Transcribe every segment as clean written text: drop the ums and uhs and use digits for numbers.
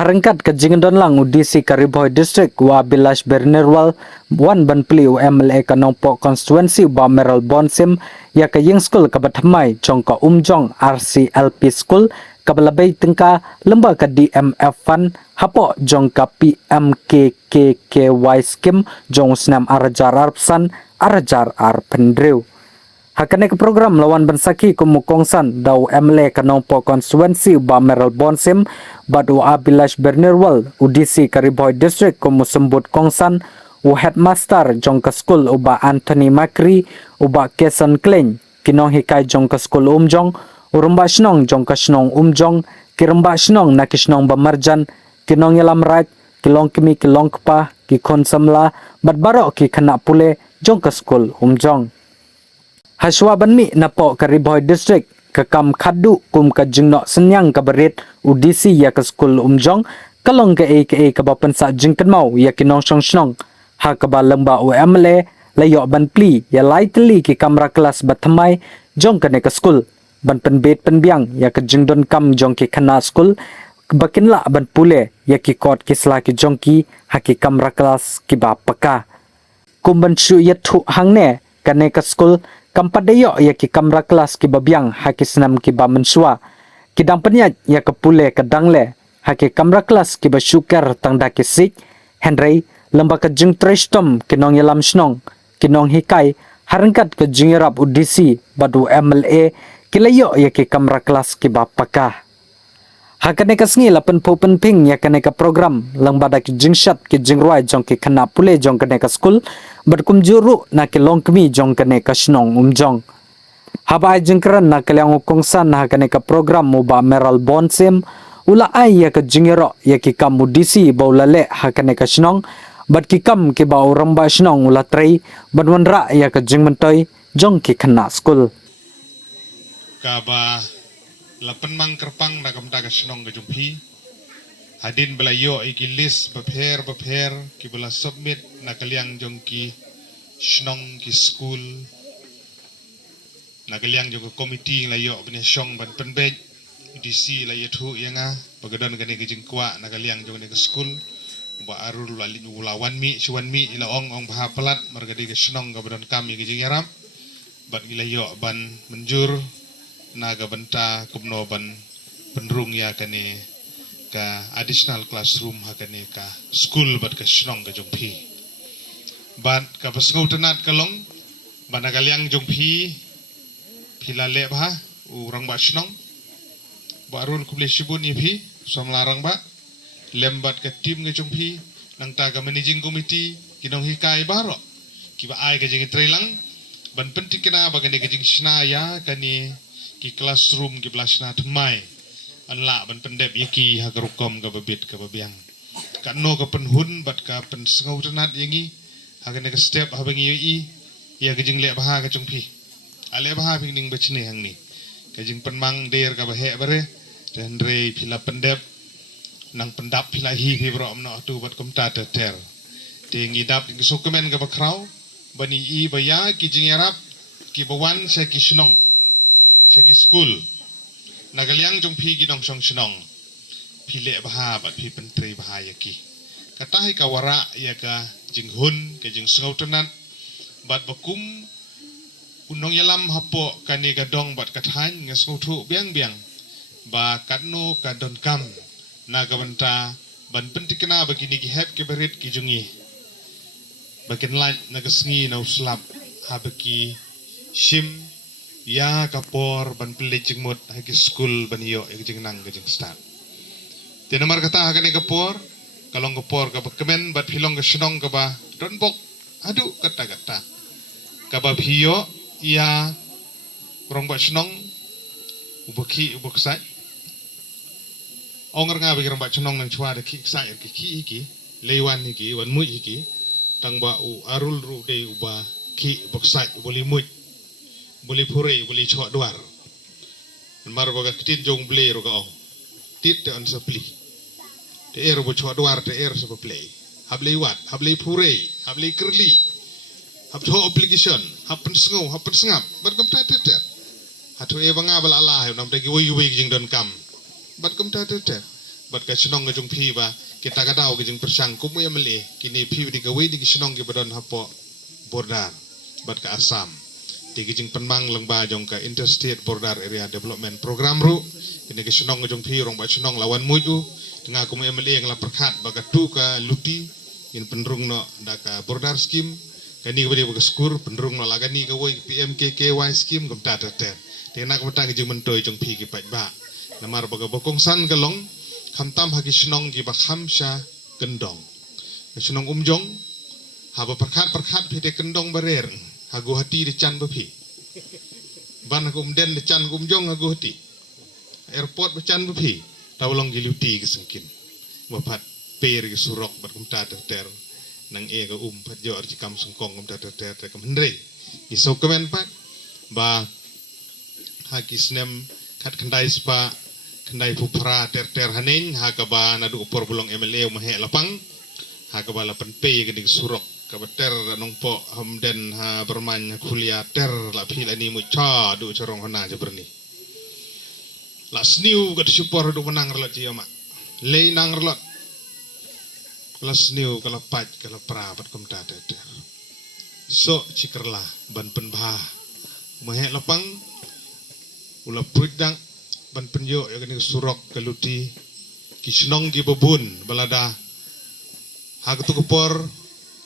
Harangkat ke Jingdon lang udisi Kariboy District wa Bilash Bernerwal wan banpli UMLA ka nongpo constituency ba Meral Bonsim ya ka ying school ka bathamai chong ka umjong RCLP school ka balabay tengka lemba ka DMF fund hapo jong ka PMKKKY scheme jong snam arajar arpsan arajar arpendrew. Hakane ke program lawan bensaki kumukongsan daw MLA kanongpo constituency ba Meral Bonsim badu Abilash Bernerwal udisi Kariboy District kumusembut kongsan u headmaster jong ka school uba Anthony Macri uba Keson Klein kinong hikay jong ka school umjong urumba shnong jong ka shnong umjong kirumba shnong na kishnong bamarjan kinong yalam right kilong kimi kilong kpa ki konsamla badbaro ki kana pule jong ka school umjong. Haswa banmi na po Kariboy District kakam khadu kum ka jingno senyang kabarit udisi ya ka school umjong kalong ka aka kabapan sa jingkan mau ya kinong song ha kaba lamba UMLA layo ban pli ya lightly ki kamera kelas bathamai jong ka ne ka school ban penbet penbiang ya ka jingdon kam jong ki kana school bakinla ban pule ya ki kot ki sla ki jong ki haki kamera kelas ki ba paka kumban shu ya thu hangne ka ne ka school kampadayo ya ki kamera kelas ki babiang haki senam ki ba mensua kidang penyat ya ke pule ke dangle haki kamera kelas ki ba syuker tangda ki sik Henry lembah ke jing trestom kinong yalam snong kinong hikai harangkat ke jingirap udisi badu MLA kilayo ya ki kamera kelas ki ba pakah hakane ka sngi lapen po penping ya kane ka program lang bada ki jingshat ki jingrwai jong ki kana pule jong kane ka school berkum juru na ki long kemi jong kane ka snong umjong haba jingkran na kaliang ukongsan na kane ka program mo ba Meral Bonsim ula ai ya ka jingiro ya ki kamudisi baulale hakane ka snong bad ki kam ki ba uramba snong ula trei badwanra ya ka jingmentoy jong ki kana school kaba lapan mang kerpang na kamta ka sinong ka jumpi hadin belayo iki list beper ki bela submit na kaliang jong ki sinong ki school na kaliang jong komiti layo bani syong ban penbej DC layo thu yanga bagadon kani ki jingkwa na kaliang jong ka school ba arul lali ulawan mi ila ong bahapalat margadi ka sinong ka badon kami ki jingaram bat gilayo ban menjur naga benta kumno ban penrung ya kane ka additional classroom ha kane ka school bat ka snong ka jongpi bat ka pasngau tenat kalong banagaliang jongpi pilale ba urang ba snong barul kuble sibun ipi somlarang ba lembat ka tim ka jongpi nang taga managing committee kinong hikai baro kiba ai ka jing trailang ban penting kena bagane ka jing snaya kani ki classroom ki blasna thmai anla ban pendep yaki hagarukom ka babit ka babiang kanno ka penhun bat ka pen sengau tenat yangi hagane ka step habangi yi ya gejing le baha ka chungpi ale baha pingning bachne hangni kajing penmang der ka bahe bare dan re pila pendep nang pendap pila hi bro amno tu bat komta ter tingi dap ki sokemen ka bakrau bani i baya ki jing yarap ki bawan sa ki snong Segi school nagaliang jong pi ginong song sinong pile baha bat pi pentri baha yaki katahai kawara ya ka jinghun ke jing sengautenat bat bakum unong yalam hapo kani gadong bat kathan ngesngautu biang ba katno kadon kam nagabanta ban pentikena bagini ki hep ke berit ki jungi bakin light nagasngi na uslap habaki shim ya kapor ban pili jingmut hagi school ban iyo jing nang jing start te nomor kata hagane kapor kalong kapor ka kemen bat hilong ka sinong ka ba don bok adu kata ka ba hiyo ya rong ba sinong ubok sai onger nga bagi rong ba sinong nang chwa de ki sai ki lewan ki wan mu ki tang ba u arul ru de uba ki bok sai boli mu boleh pure boleh cok duar mar baga kitin jong play ro ka tit te on sapli te er bo cok duar te er sapa play hable wat hable pure hable kerli hab to application happen sengap bat kom ta te hatu e banga bal allah nam te gi wi jing don kam bat kom ta te bat ka chenong ga jong phi ba kita ka dau ga jing persang kum ya mele kini phi di ga we di chenong gi badon hapo bordar bat ka Assam di ga jing penmang lang ba jong ka interstate border area development program ru kini ga chenong ga jong phi rong ba chenong lawan muju tengah kum ya mele yang la perkhat ba ka tu ka luti in penrung no da ka border scheme kani ga ba skur penrung no la gani ga we PMKKY scheme gum ta ta tena ka batang jing mentoi jong phi gi pat ba namar ba ga bokong san galong khamtam hagi shnong gi ba khamsha kendong shnong umjong haba perkhat phite kendong barer hagu hati di chan ba phi ban hagu umden di chan umjong hagu hati airport ba chan ba phi tawlong gi luti gi sengkin ba phat per gi surok bat kum ta ter nang e ga phat jo ar kam sengkong kum ta ter kam hendrei gi so kemen pat ba hagi snem khat kendai spa kendai pupra ter haning hakaba nadu por bulong MLA mahe lapang hakaba lapan pe geding surok kabater nongpo hamden ha berman kuliah ter la phila ni mu cha du corong hana je berni la sniu gad support du menang relot ji ama le nang relot la sniu kala paj kala pra bat kom ta ter so cikerla ban penbha mahe lapang ula pridang ban penyo ya gani surok kaluti kisnong gi babun balada hagtu kupor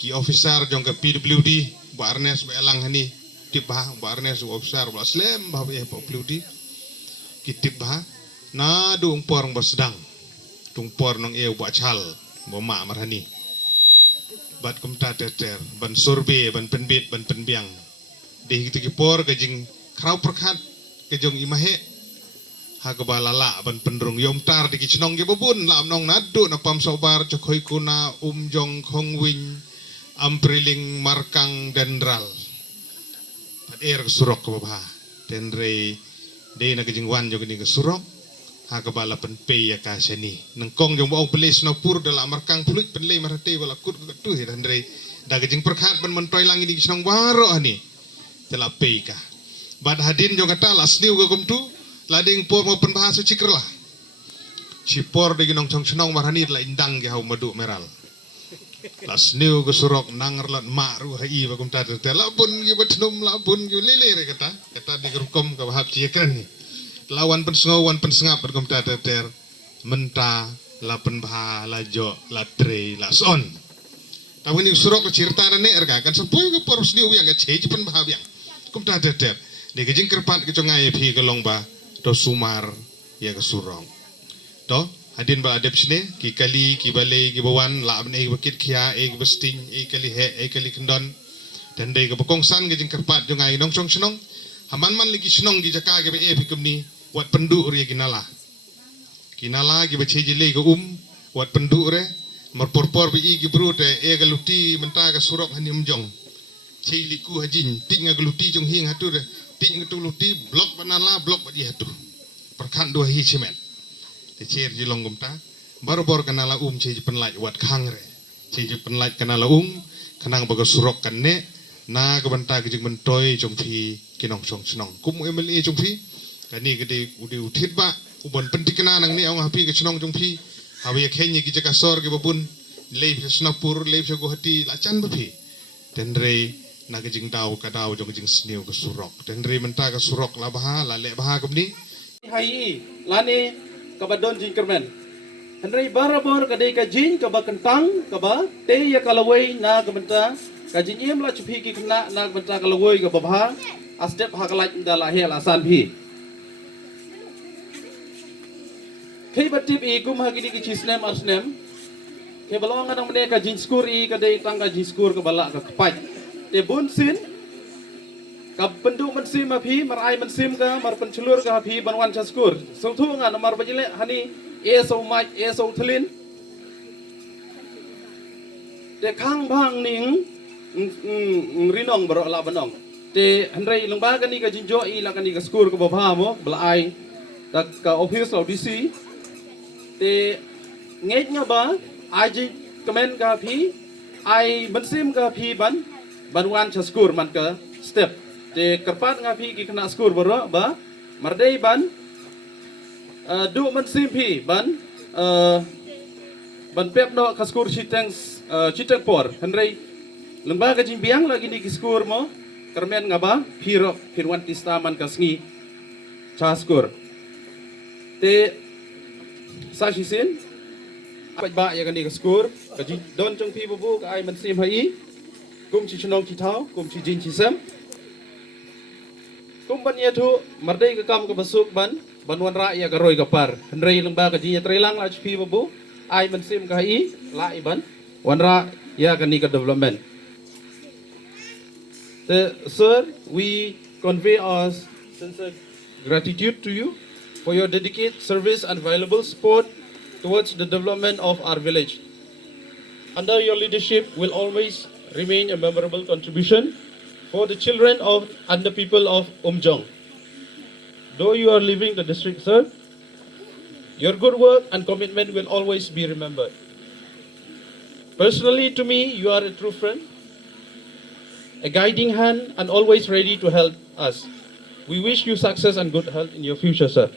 ki officer jong ka PWD ba Arnes ba elang hani tip ba Arnes officer ba slem ba ya PWD ki tip ba na du umpor ba sedang tungpor nong eu ba chal ba ma marhani bat kum ta ter ban surbe ban penbit ban penbiang de gitu ki por ka jing krau perkhat ke jong imahe hagabalala ban pendrung yomtar di kichnong ge babun lam nong nadu na pam sobar chokoi kuna umjong khongwin ampriling markang dendral pat er surok ko ba tenre de na gejing wan jong ni surok hagabala pen pe ya ka seni nang kong jong bong pelis no pur dalam markang pulut penle marate wala kut tu tenre da gejing perkhat ban mentoy langi di kichnong waro ani tela pe ka bad hadin jong kata lasniu ga gum tu lading por mo penbahasa cikerlah cipor de ginong chong chnong marhani la indang ge hau madu meral lasniu go surok nangar lat maru hai ba kum ta ter labun ge batnum labun ge lele re kata di grukom ka bahap cikren ni lawan wan pensengap kum ta ter menta la penbah la jo la tre la son tawin ni surok cirta ne erga kan sepoi go por sniu yang ge cheji penbah yang kum ta ter de ge jing kerpat ge chongai phi ke long ba to sumar ya ke surong to hadin ba adep sini ki kali ki balai ki bawan la abne bakit khia ek besting kali he kali kendon dan dei ke bokongsan ke jing kerpat jungai nong chong chnong haman man lagi chnong gi jaka ge be pikum ni wat pendu ri kinala gi bache ji le ke wat pendu re mar porpor bi gi brute ke luti menta ke surok hanim jong chei liku hajin ting ga luti jong hing hatu re ting tu luti blok banala blok baji hatu perkan dua hi cemen te cer ji longgum ta baru bor kanala ce ji penlaj wat khang re ce ji penlaj kanala kanang baga surok kan ne na ka banta ke jing mentoy jong phi kinong song snong kum MLA jong phi kani gede udi uthit ba ubon pentikna nang ni ong hapi ke snong jong phi hawi khenyi ki jaka sor ge babun leif snapur leif go hati la chan ba phi tenre na ke jing dau ka dau jong jing sniu ke surok tenre menta ke surok la baha la le baha kumni hai lani ka badon jing kermen henry barabor ka dei ka jing ka ba kentang ka ba te ya kalawai na ka menta ka jing yem la chupi ki kena na ka menta kalawai ka ba astep ha kalaj da la he la san phi kei batip i kum ha gini ki chisnem arsnem ke balong ngadang mene ka jing skur i ka dei tang ka jing skur ka bala ka kpai te bun sin ka pendu man sim phi mar ai man sim ka mar penchlur ka phi banwan chaskur song thu nga mar bajile hani e so mai e so thlin te khang bang ning rinong baro la banong te hanrei lengba ka ni ka jinjo i la ka ni ka skur ka ba mo bla ai ta ka office of DC te ngej nga ba ai ji comment ka phi ai man sim ka phi banwan chaskur man ka step te kerpat ngapi ki kena skur bro ba mardei ban du man sim phi ban ban pep no ka skor chiteng por Henry lembaga jimbiang lagi ni skor mo kermen ngaba piro pirwan tistaman kasngi cha skor te sa shisin ba ya kan ni skor ka ji don chung pi bu ka ai man sim hai kum chi chnong chi thau kum chi jin chi sam kum ban ya thu mardai ka kam ka basuk ban banwan ra ya ka roi ka par Henry lembaga ji ya trelang la pi bu ai man sim ka hai la iban wanra ya kan ni ka development. Sir, we convey our sincere gratitude to you for your dedicated service and valuable support towards the development of our village. Under your leadership will always remain a memorable contribution for the children of and the people of Umjong. Though you are leaving the district, sir, your good work and commitment will always be remembered. Personally, to me, you are a true friend, a guiding hand, and always ready to help us. We wish you success and good health in your future, sir.